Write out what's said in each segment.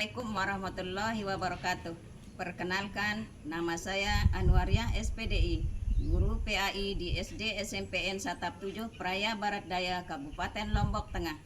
Assalamualaikum warahmatullahi wabarakatuh. Perkenalkan, nama saya Anwariah SPDI, guru PAI di SD SMPN Satap 7 Praya Barat Daya, Kabupaten Lombok Tengah.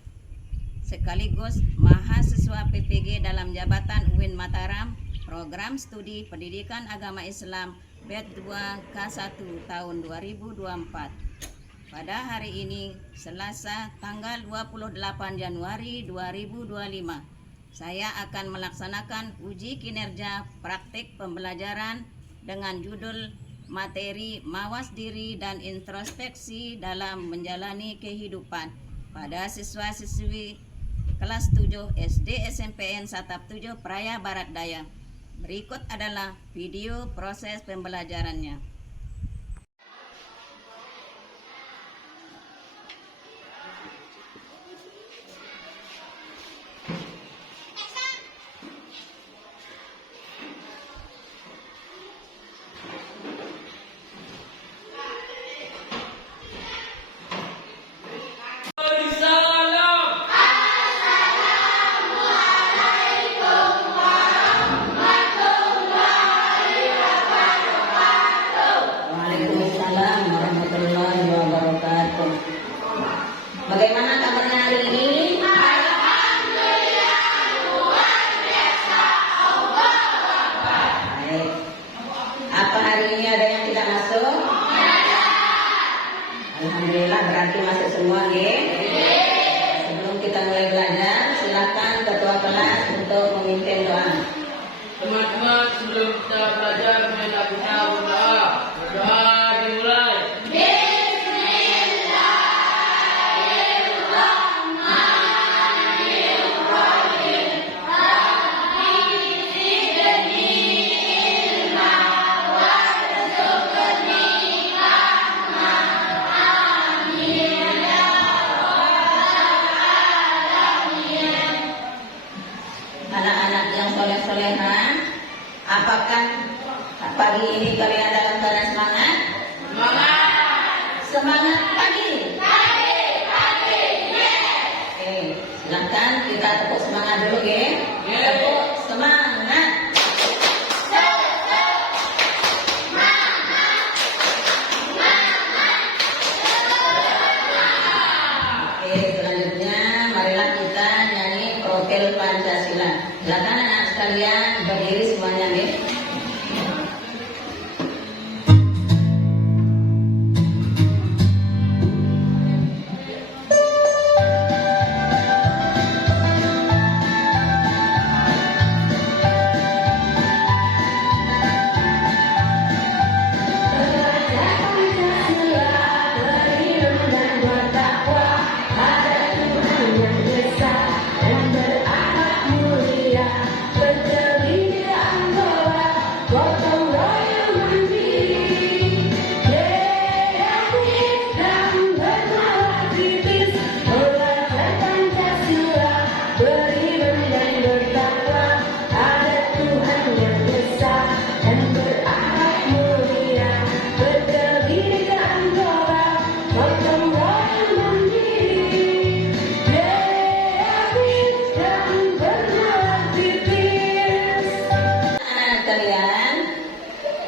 Sekaligus mahasiswa PPG dalam jabatan UIN Mataram, Program Studi Pendidikan Agama Islam Batch 2 K1 tahun 2024. Pada hari ini, Selasa tanggal 28 Januari 2025, saya akan melaksanakan uji kinerja praktik pembelajaran dengan judul materi mawas diri dan introspeksi dalam menjalani kehidupan pada siswa-siswi kelas 7 SD SMPN Satap 7 Praya Barat Daya. Berikut adalah video proses pembelajarannya. Bagaimana kabarnya hari ini? Alhamdulillah luar biasa. Allah Akbar. Baik. Apa hari ini ada yang tidak masuk? Ada. Alhamdulillah berarti masuk semua, nggih? Sebelum kita mulai belajar, silakan ketua kelas untuk memimpin doa. Teman-teman, sebelum kita belajar, kita berdoa. Berdoa dimulai. Anak-anak yang soleh-solehan, apakah pagi ini kalian dalam keadaan semangat? Semangat pagi. Oke, silakan kita tepuk semangat dulu, ya. Tepuk semangat. Oke, selanjutnya marilah kita nyanyi Profil Pancasila. Silakan anak sekalian berdiri semuanya, nih.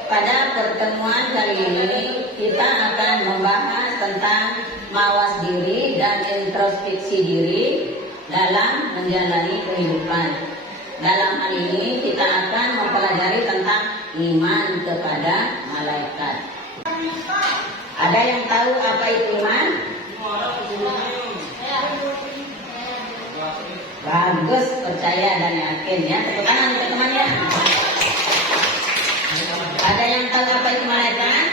Pada pertemuan kali ini kita akan membahas tentang mawas diri dan introspeksi diri dalam menjalani kehidupan. Dalam hal ini kita akan mempelajari tentang iman kepada malaikat. Ada yang tahu apa itu iman? Bagus, percaya dan yakin, ya. Tepuk tangan untuk temannya. Ada yang tahu apa itu malaikat?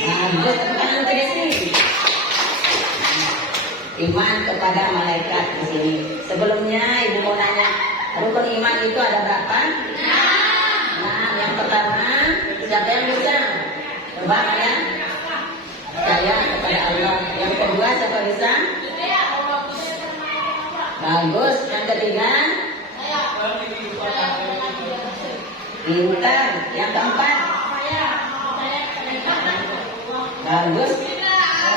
Bagus, teman untuk di sini. Iman kepada malaikat di sini. Sebelumnya ibu mau nanya, rukun iman itu ada berapa? Nah, yang pertama, siapa yang bisa? Coba ya. Percaya kepada Allah. Yang kedua, siapa bisa? Bagus. Yang ketiga? Pintar. Yang keempat? Bagus.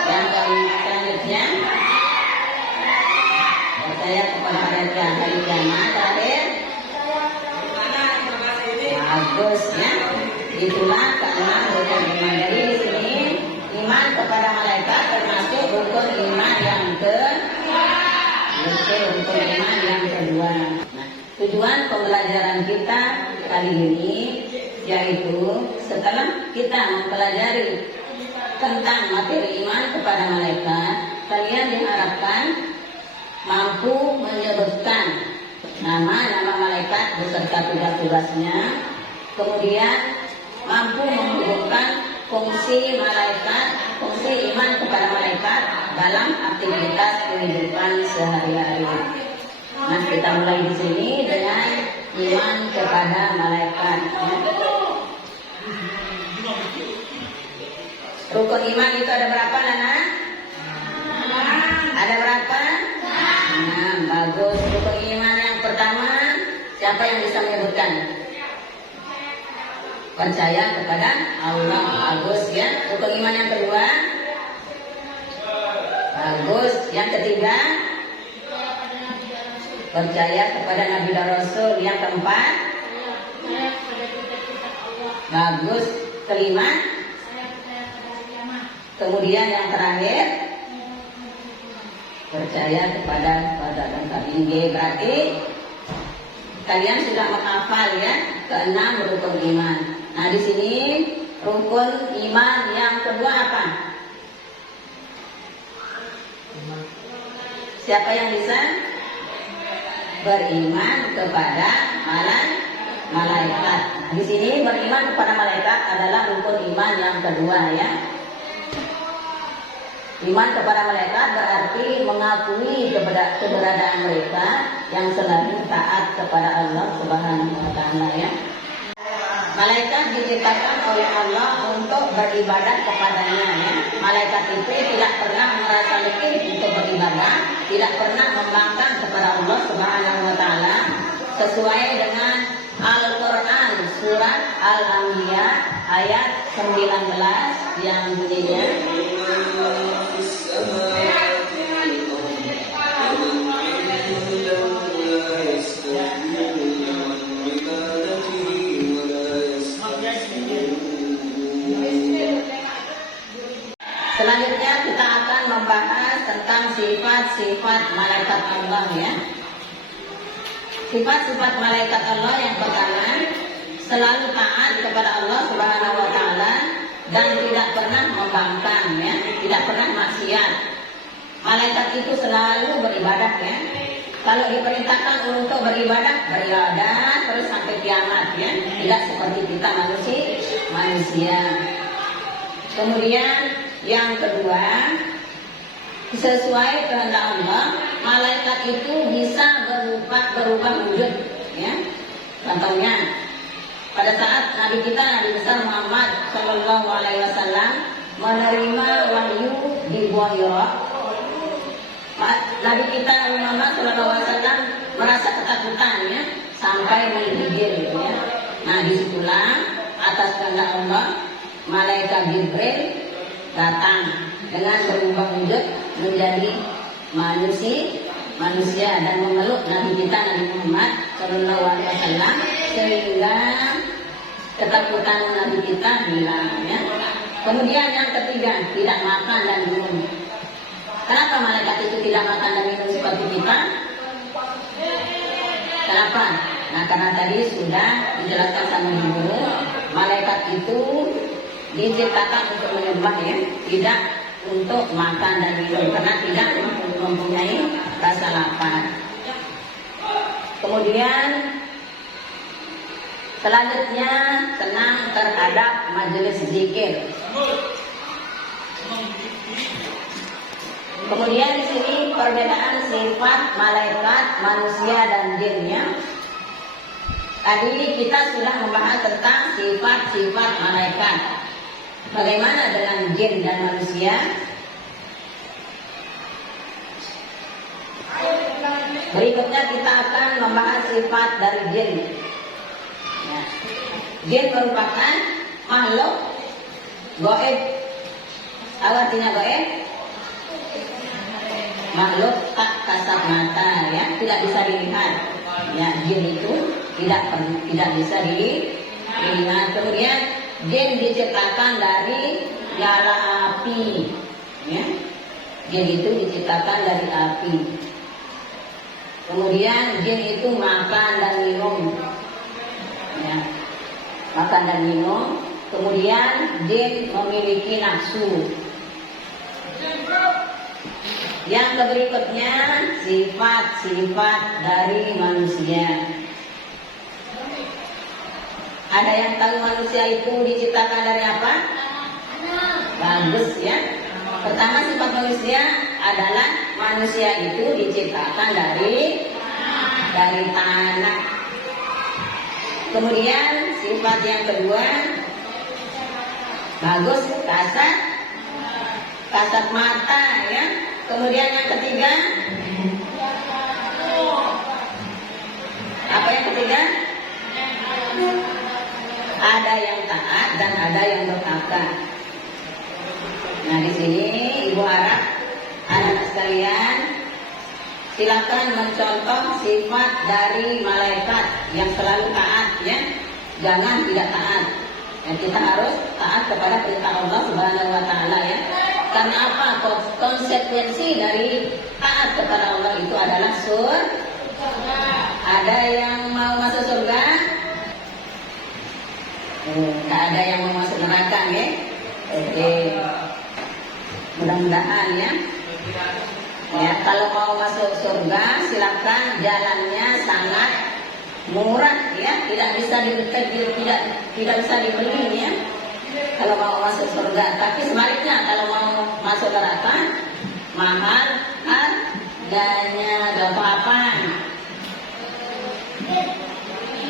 Yang selanjutnya percaya kepada hari kiamat. Terakhir bagus ya. Itulah keenam rukun iman. Jadi di sini iman kepada malaikat termasuk rukun iman yang kedua. Nah, tujuan pembelajaran kita kali ini yaitu setelah kita mempelajari tentang materi iman kepada malaikat, kalian diharapkan mampu menyebutkan nama-nama malaikat beserta tugas-tugasnya, kemudian mampu menghubungkan fungsi malaikat, fungsi iman kepada malaikat dalam aktivitas kehidupan sehari-hari. Nah, kita mulai di sini dengan iman kepada malaikat. Rukun iman itu ada berapa, Nana? Ada berapa? Nah, bagus. Rukun iman yang pertama, siapa yang bisa menyebutkan? Percaya kepada Allah. Bagus ya. Rukun iman yang kedua? Bagus. Yang ketiga? Percaya kepada Nabi dan Rasul. Yang keempat? Bagus. Kelima? Kemudian yang terakhir? Percaya kepada dan kami. Berarti kalian sudah menghafal ya keenam rukun iman. Nah, di sini rukun iman yang kedua apa? Siapa yang bisa? Beriman kepada malaikat. Nah, di sini beriman kepada malaikat adalah rukun iman yang kedua ya. Iman kepada malaikat berarti mengakui keberadaan mereka yang selalu taat kepada Allah Subhanahu wa Ta'ala ya. Malaikat diciptakan oleh Allah untuk beribadah kepadanya ya. Malaikat itu tidak pernah merasa letih untuk beribadah, tidak pernah membangkang kepada Allah Subhanahu wa Ta'ala, sesuai dengan Al-Quran surat Al-Anbiya ayat 19 yang bunyinya selanjutnya kita akan membahas tentang sifat-sifat malaikat Allah ya. Sifat-sifat malaikat Allah yang pertama, selalu taat kepada Allah Subhanahu wa Ta'ala dan tidak pernah membangkang ya, tidak pernah maksiat. Malaikat itu selalu beribadah ya. Kalau diperintahkan untuk beribadah terus sampai kiamat ya, tidak seperti kita manusia. Kemudian yang kedua, sesuai kehendak Allah, malaikat itu bisa berubah wujud ya. Contohnya pada saat Nabi kita Nabi besar Muhammad Shallallahu Alaihi Wasallam menerima wahyu di Gua Hira, Nabi kita Nabi Muhammad Shallallahu Alaihi Wasallam merasa ketakutan ya, sampai menggigil ya. Nah, disitulah atas kehendak Allah malaikat Jibril datang dengan berubah wujud menjadi manusia dan memeluk Nabi kita Nabi Muhammad Shallallahu Alaihi Wasallam sehingga ketakutan Nabi kita hilang ya. Kemudian yang ketiga, tidak makan dan minum. Kenapa malaikat itu tidak makan dan minum seperti kita? Kenapa? Nah, karena tadi sudah dijelaskan sama Ibu, malaikat itu diciptakan untuk menyembah ya, tidak untuk makan dan minum karena tidak mempunyai rasa lapar. Kemudian selanjutnya tenang terhadap majelis zikir. Kemudian di sini perbedaan sifat malaikat, manusia dan jinnya. Tadi kita sudah membahas tentang sifat-sifat malaikat. Bagaimana dengan jin dan manusia? Berikutnya kita akan membahas sifat dari jin. Ya. Jin merupakan makhluk gaib. Tahu artinya gaib? makhluk tak kasat mata, ya, tidak bisa dilihat. Ya, jin itu tidak bisa dilihat. Kemudian jin diciptakan dari nyala api, ya. Jin itu diciptakan dari api. Kemudian jin itu makan dan minum, ya, makan dan minum. Kemudian jin memiliki nafsu. Yang berikutnya sifat-sifat dari manusia. Ada yang tahu manusia itu diciptakan dari apa? Bagus, ya. Pertama, sifat manusia adalah manusia itu diciptakan dari tanah. Kemudian sifat yang kedua, bagus, kasat mata, ya. Kemudian yang ketiga, apa yang ketiga? Ada yang taat dan ada yang durhaka. Nah, di sini Ibu harap anak-anak sekalian silakan mencontoh sifat dari malaikat yang selalu taat, ya. Jangan tidak taat. Dan kita harus taat kepada perintah Allah Subhanahu wa taala, ya. Karena apa? Konsekuensi dari taat kepada Allah itu adalah surga. Ada yang mau masuk surga? Tidak ada yang mau masuk neraka, ya. Oke. Mudah-mudahan, ya. Ya, kalau mau masuk surga silakan, jalannya sangat murah, ya, tidak bisa dibeli, ya. Kalau mau masuk surga, tapi sebaliknya kalau mau masuk neraka mahal harganya, gak apa-apa.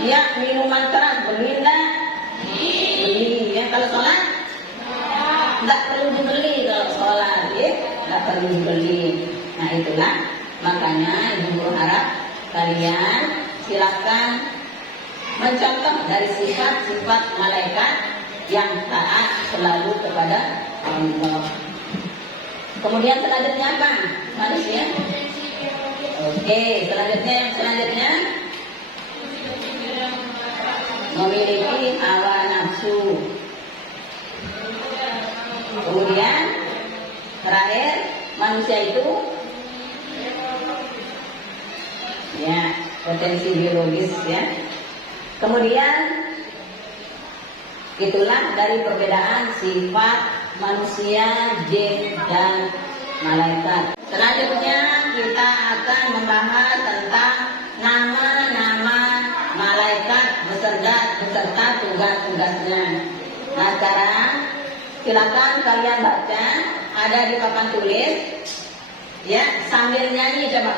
Ya, minuman keras beli enggak? Beli, ya. Kalau sholat nggak perlu dibeli, kalau sholat, ya, nggak perlu dibeli. Nah, itulah makanya Ibu harap kalian silakan mencontoh dari sifat-sifat malaikat yang taat selalu kepada Allah. Kemudian selanjutnya apa? Manusia. Oke, selanjutnya memiliki hawa nafsu. Kemudian terakhir manusia itu, ya, potensi biologis, ya. Kemudian itulah dari perbedaan sifat manusia, jin, dan malaikat. Selanjutnya kita akan membahas tentang nama-nama malaikat beserta tugas-tugasnya. Nah, sekarang silakan kalian baca, ada di papan tulis, ya, sambil nyanyi coba.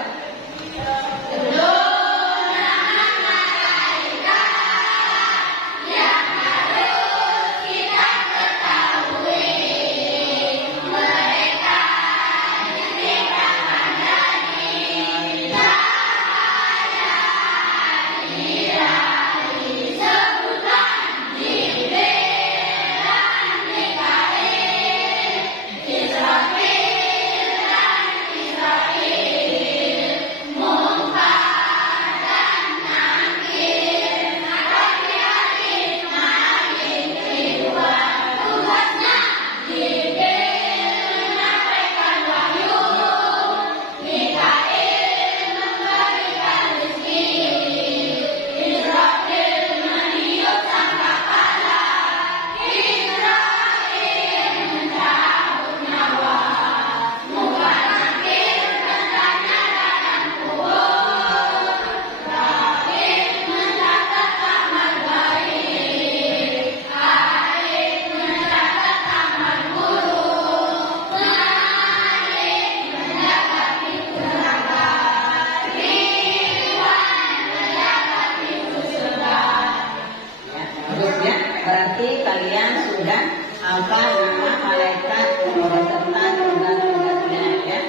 Berarti kalian sudah hafal nama malaikat beserta tugas-tugasnya, ya.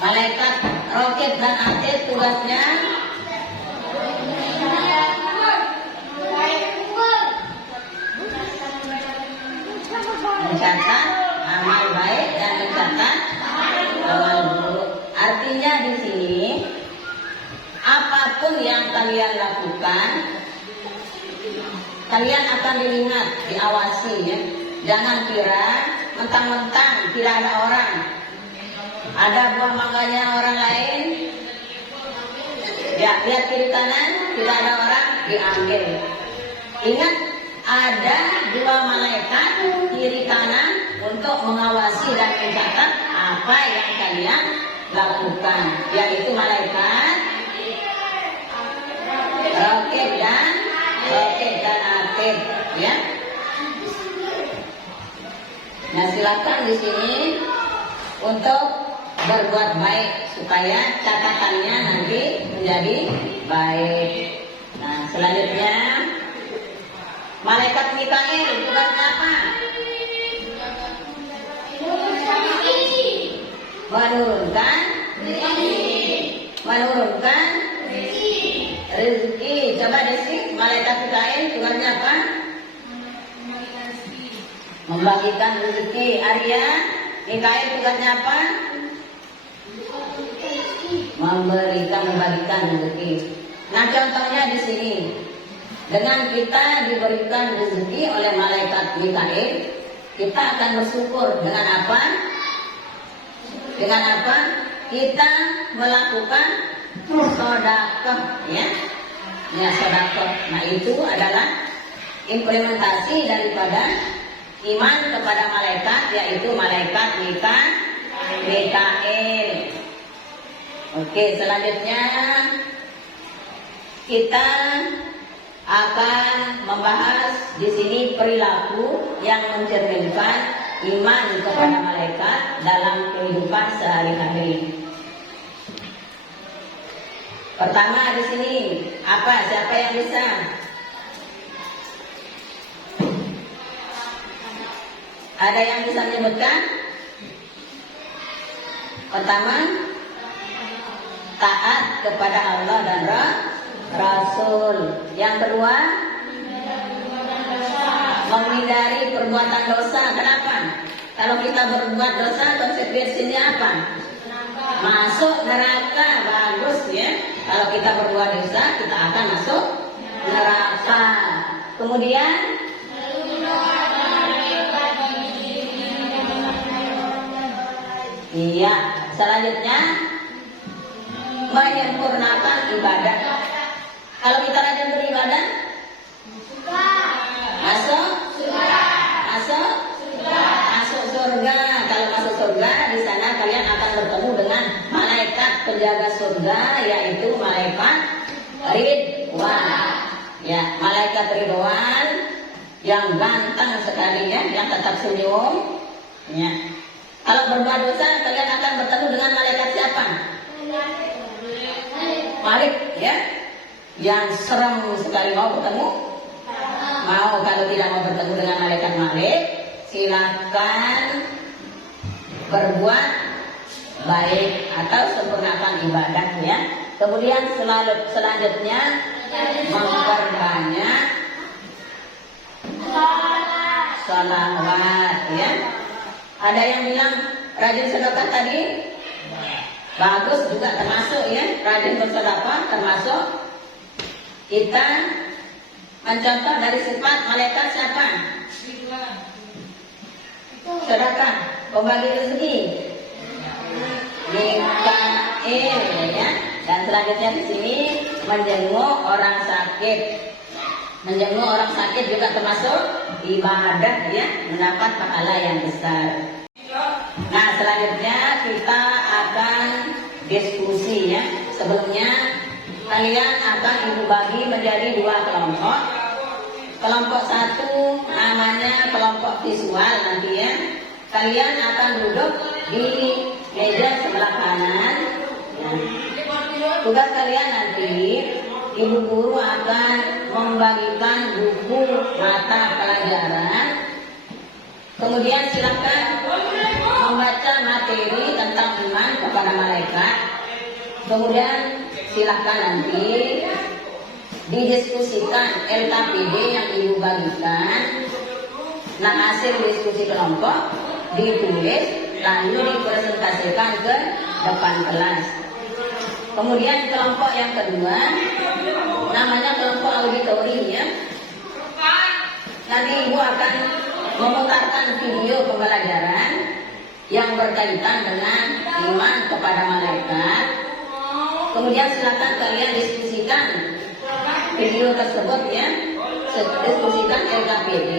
Malaikat roket dan atlet tugasnya mencatat amal baik dan mencatat apapun yang kalian lakukan, kalian akan dilihat, diawasi ya. Jangan kira mentang-mentang tidak ada orang, ada buah mangganya orang lain, ya lihat kiri kanan tidak ada orang, diambil. Ingat, ada dua malaikat kiri kanan untuk mengawasi dan mencatat apa yang kalian lakukan, yaitu malaikat Raqib dan Atid ya. Nah, silakan di sini untuk berbuat baik supaya catatannya nanti menjadi baik. Nah, selanjutnya malaikat Mikail tugasnya apa? Menurunkan rezeki. Coba Desi, malaikat Mikail tugasnya apa? Membagikan rezeki. Arya, Mikail tugasnya apa? Membagikan rezeki. Nah, contohnya di sini, dengan kita diberikan rezeki oleh malaikat Mikail, kita akan bersyukur dengan apa? Dengan apa? Kita melakukan sedekah ya. Ya, sedekah. Nah, itu adalah implementasi daripada iman kepada malaikat, yaitu malaikat Mikail. Oke, selanjutnya kita akan membahas di sini perilaku yang mencerminkan iman kepada malaikat dalam kehidupan sehari-hari. Pertama di sini apa? Siapa yang bisa? Ada yang bisa menyebutkan? Pertama, taat kepada Allah dan Rasul. Yang kedua, menghindari perbuatan dosa. Kenapa? Kalau kita berbuat dosa, konsekuensinya apa? Masuk neraka. Bagus ya. Kalau kita berbuat dosa, kita akan masuk neraka. Kemudian iya, selanjutnya menyempurnakan ibadah. Kalau kita rajin beribadah, masuk surga. Kalau masuk surga, di sana kalian akan bertemu dengan malaikat penjaga surga, yaitu malaikat Ridwan. Ya, malaikat Ridwan yang ganteng sekali ya, yang tetap senyum. Ya. Kalau berbuat dosa, kalian akan bertemu dengan malaikat siapa? Malik ya, yang serem sekali. Mau bertemu? Mau. Kalau tidak mau bertemu dengan malaikat Malik, silakan berbuat baik atau sempurnakan ibadah ya. Kemudian selanjutnya memperbanyak salawat ya. Ada yang bilang rajin sedekah tadi? Bagus juga, termasuk ya. Rajin bersedekah termasuk kita mencontoh dari sifat malaikat siapa? Sedekah, pembagi rezeki. Mikail ya. Dan selanjutnya di sini menjenguk orang sakit. Menjenguk orang sakit juga termasuk ibadah ya, mendapat pahala yang besar. Nah, selanjutnya kita akan diskusi ya. Sebelumnya kalian akan ibu bagi menjadi dua kelompok. Kelompok satu namanya kelompok visual nanti ya. Kalian akan duduk di meja sebelah kanan. Ya. Tugas kalian nanti, ibu guru akan membagikan buku mata pelajaran. Kemudian silakan membaca materi tentang iman kepada malaikat. Kemudian silakan nanti didiskusikan LKPD yang ibu bagikan. Nah, hasil diskusi kelompok ditulis lalu dipresentasikan ke depan kelas. Kemudian kelompok yang kedua, namanya kelompok auditori ya. Nanti Ibu akan memutarkan video pembelajaran yang berkaitan dengan iman kepada malaikat. Kemudian silakan kalian diskusikan video tersebut ya. Diskusikan LKPD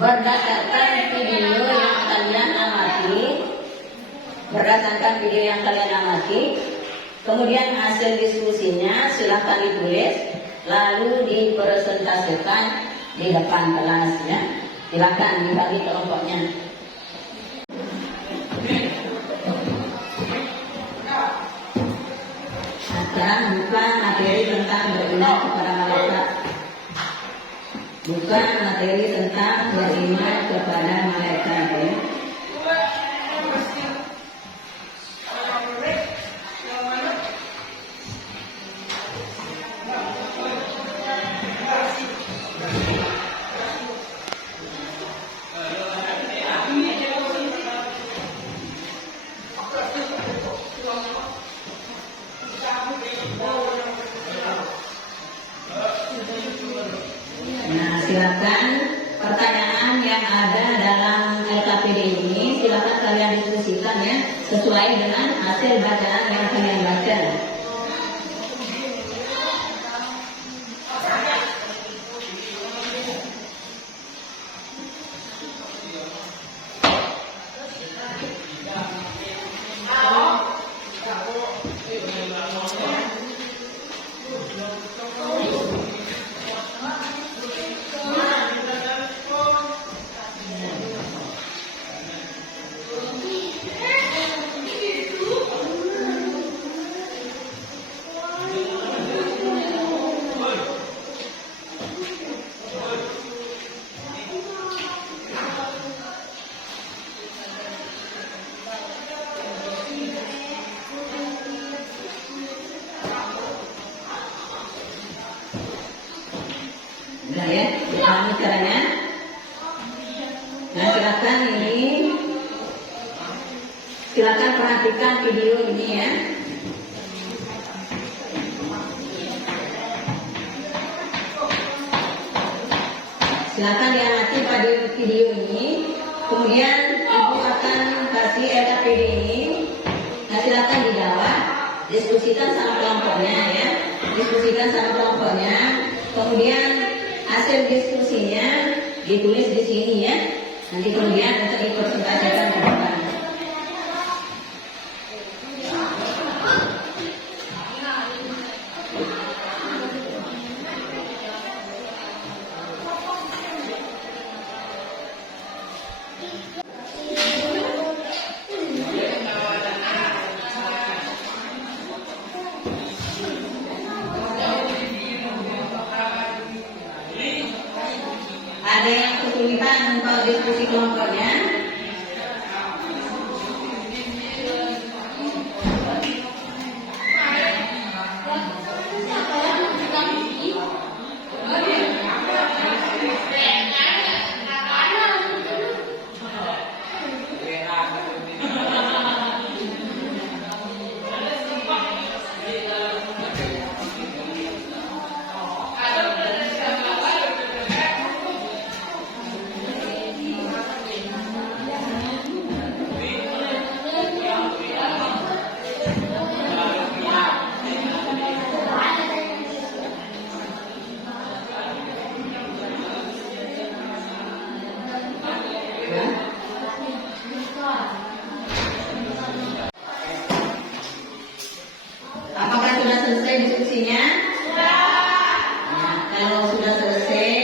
berdasarkan video yang kalian amati. Berdasarkan video yang kalian amati. Kemudian hasil diskusinya silakan ditulis, lalu dipresentasikan di depan kelas ya. Silakan dibagi kelompoknya. Nah, sekarang buka materi tentang beriman kepada malaikat. Buka materi tentang beriman kepada malaikat ya. Nah, silakan pertanyaan yang ada dalam LKPD ini silakan kalian diskusikan ya, sesuai dengan hasil bacaan yang kalian baca. Udah ya, dipahami caranya. Nah, silakan perhatikan video ini ya. Silakan diamati pada video ini. Kemudian Ibu akan kasih LKPD ini. Nah, silakan dijawab. Diskusikan sama kelompoknya ya. Diskusikan sama kelompoknya. Kemudian hasil diskusinya ditulis di sini ya. Nanti kemudian untuk dipresentasikan ke depan. Ada yang kesulitan untuk diskusi kelompoknya? Apakah sudah selesai diskusinya? Nah, kalau sudah selesai,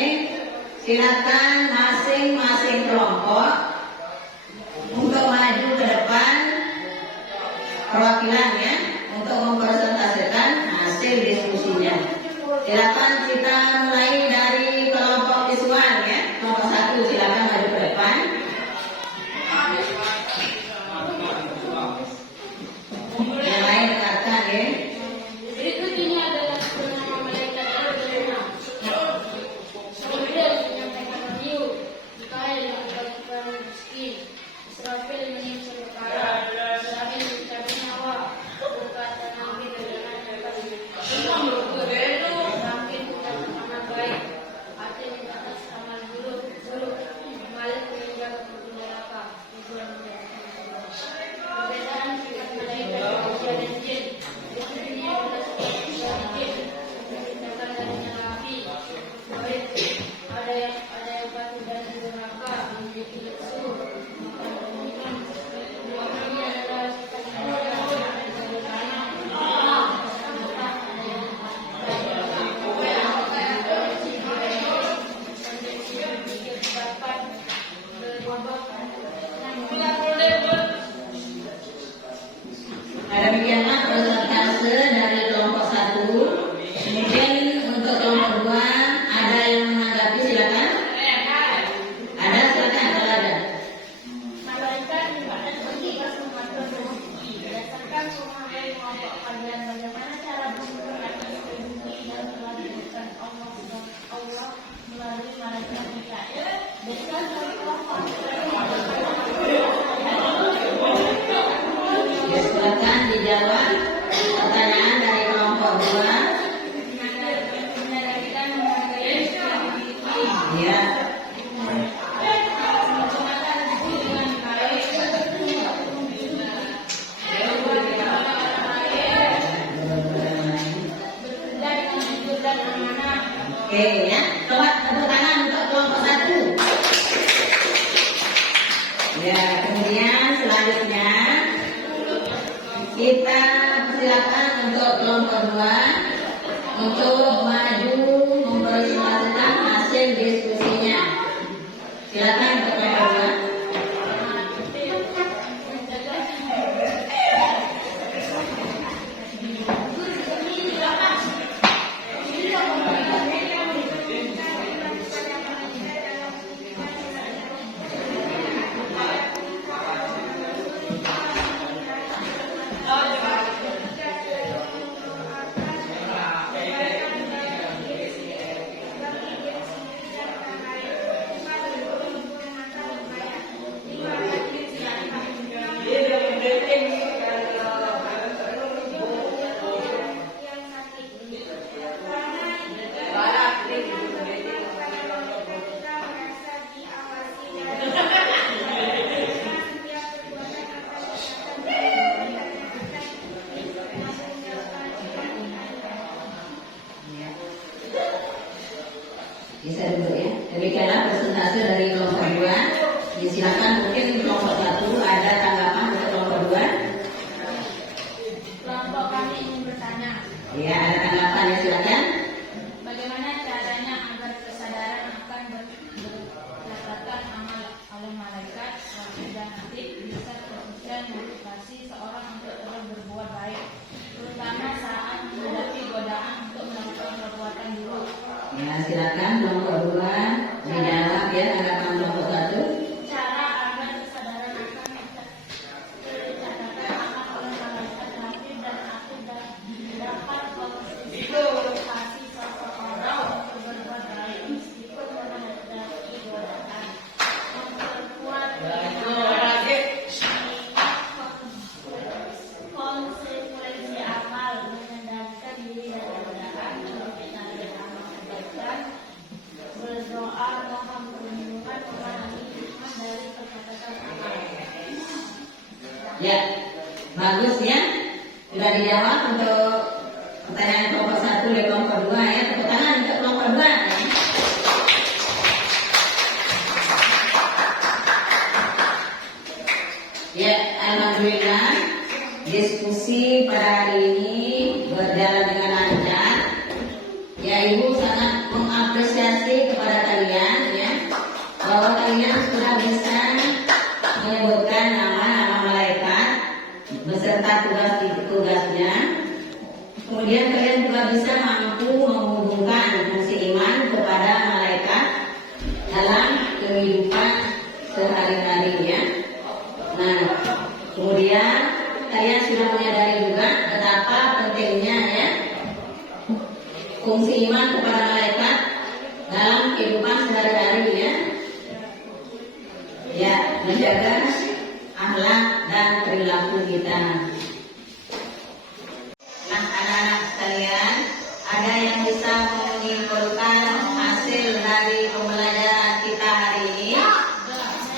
silakan masing-masing kelompok untuk maju ke depan perwakilannya untuk mempresentasikan hasil diskusinya. Silakan kita mulai dari kelompok visual ya. Kelompok 1 silakan maju ke depan. Yang lain dengarkan ya. Berikut ini adalah nama malaikat Al-Qur'an. Gabriel menyampaikan wahyu, Mikael membagikan rezeki, Israfil menyiapkan perkara, Israfil mencabut nyawa, berkata Nabi Kita silakan untuk kelompok 2 untuk maju mempresentasikan hasil diskusinya. Silakan untuk kelompok 2. Bisa dulu ya. Demikianlah presentasi dari kelompok 2. Disilakan mungkin kelompok 1 ada tanggapan untuk kelompok 2. Kelompok kami ingin bertanya, Ya, ada tanggapan ya, silakan. bagaimana caranya agar kesadaran akan berdasarkan amal oleh malaikat, roh dan hati bisa teruskan motivasi seorang untuk terus berbuat baik, terutama saat menghadapi godaan untuk melakukan perbuatan buruk. Ya, silakan kelompok 2 dijawab ya tanggapan kelompok 1. Cara agar kesadaran akan tercatatkan amal oleh malaikat hati dan aku dapat motivasi seseorang untuk berbuat baik meskipun menghadapi godaan, memperkuat konsekuensi amal, mengendalikan diri dari godaan, menghindari amal kebaikan, berdoa mohon perlindungan, memahami hikmah dari perkataan amal. Ya, bagus ya. Sudah dijawab untuk pertanyaan kelompok 1 dan kelompok 2 ya. Tepuk tangan untuk kelompok 2 ya. Ya, alhamdulillah diskusi pada hari ini berjalan dengan lancar. Ya, Ibu sangat mengapresiasi kepada kalian ya, bahwa kalian sudah bisa menyebutkan nama-nama malaikat beserta tugas-tugasnya. Kemudian kalian juga bisa mampu menghubungkan fungsi iman kepada malaikat dalam kehidupan sehari-hari ya. Nah, kemudian kalian sudah menyadari juga betapa pentingnya ya fungsi iman kepada malaikat dalam kehidupan sehari-hari ya. Ya, menjaga akhlak dan perilaku kita. Nah, anak-anak sekalian, ada yang bisa menyimpulkan hasil dari pembelajaran kita hari ini?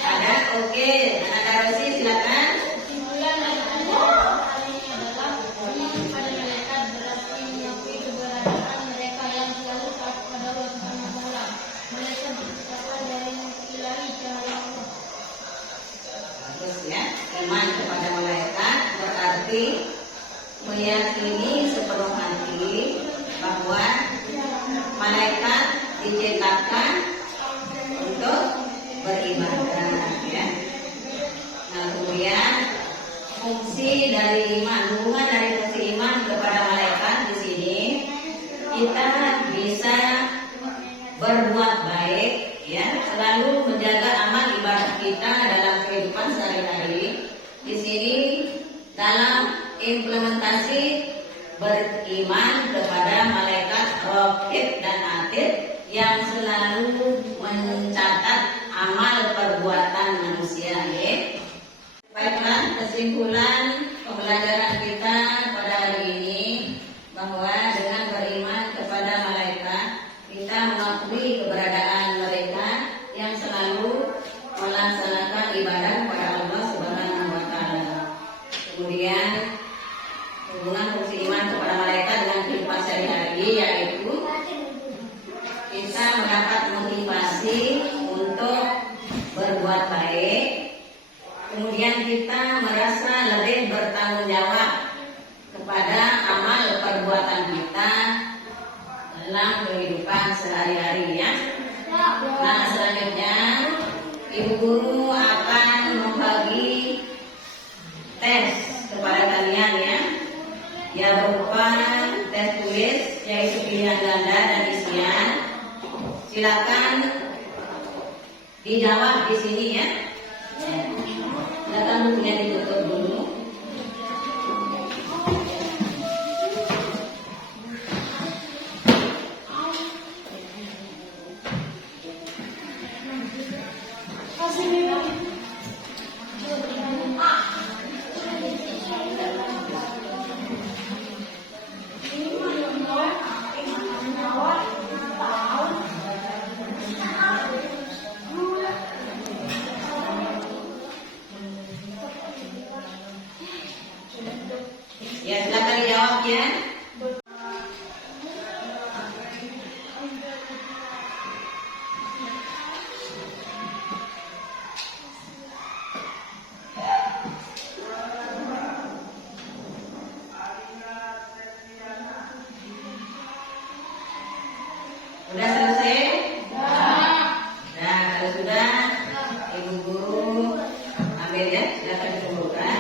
Ada? Oke, anak Rosi silakan. Kesimpulan dari pelajaran hari ini adalah iman kepada malaikat berarti mengakui keberadaan mereka yang selalu taat kepada Allah Subhanahu wa Ta'ala. Malaikat diciptakan dari nur ilahi cahaya Allah. Bagus ya. Iman kepada malaikat berarti meyakini sepenuh hati bahwa malaikat diciptakan untuk beribadah ya. Nah, kemudian fungsi dari iman, hubungan dari fungsi iman kepada malaikat di sini kita bisa berbuat baik ya, selalu menjaga amal ibadah kita dalam kehidupan sehari-hari. Di sini dalam implementasi beriman kepada malaikat Raqib dan Atid yang selalu mencatat amal perbuatan manusia ya. Baiklah, kesimpulan pembelajaran kita pada hari ini bahwa dengan beriman kepada malaikat kita mengakui keberadaan mereka yang selalu melaksanakan ibadah kepada Allah Subhanahu wa Ta'ala. Kemudian hubungan fungsi iman kepada malaikat dengan kehidupan sehari-hari yaitu kita mendapat motivasi untuk berbuat baik. Kemudian kita merasa lebih bertanggung jawab kalian ya. Ya berupa tes tulis yaitu pilihan ganda dan isian. Silakan dijawab di sini ya. Silakan bukunya ditutup dulu. Ya, silakan dijawab ya. Sudah selesai? Nah, kalau sudah, Ibu Guru ambil ya, silakan dikumpulkan.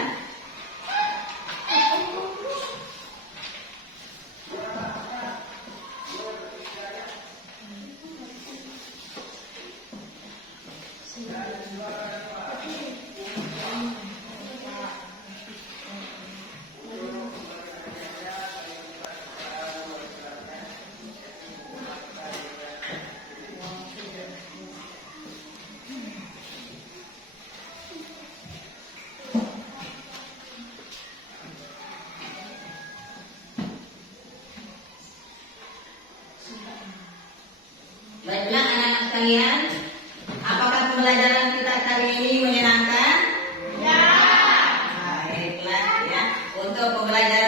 Baiklah anak-anak sekalian, apakah pembelajaran kita kali ini menyenangkan? Ya. Baiklah ya. Untuk pembelajaran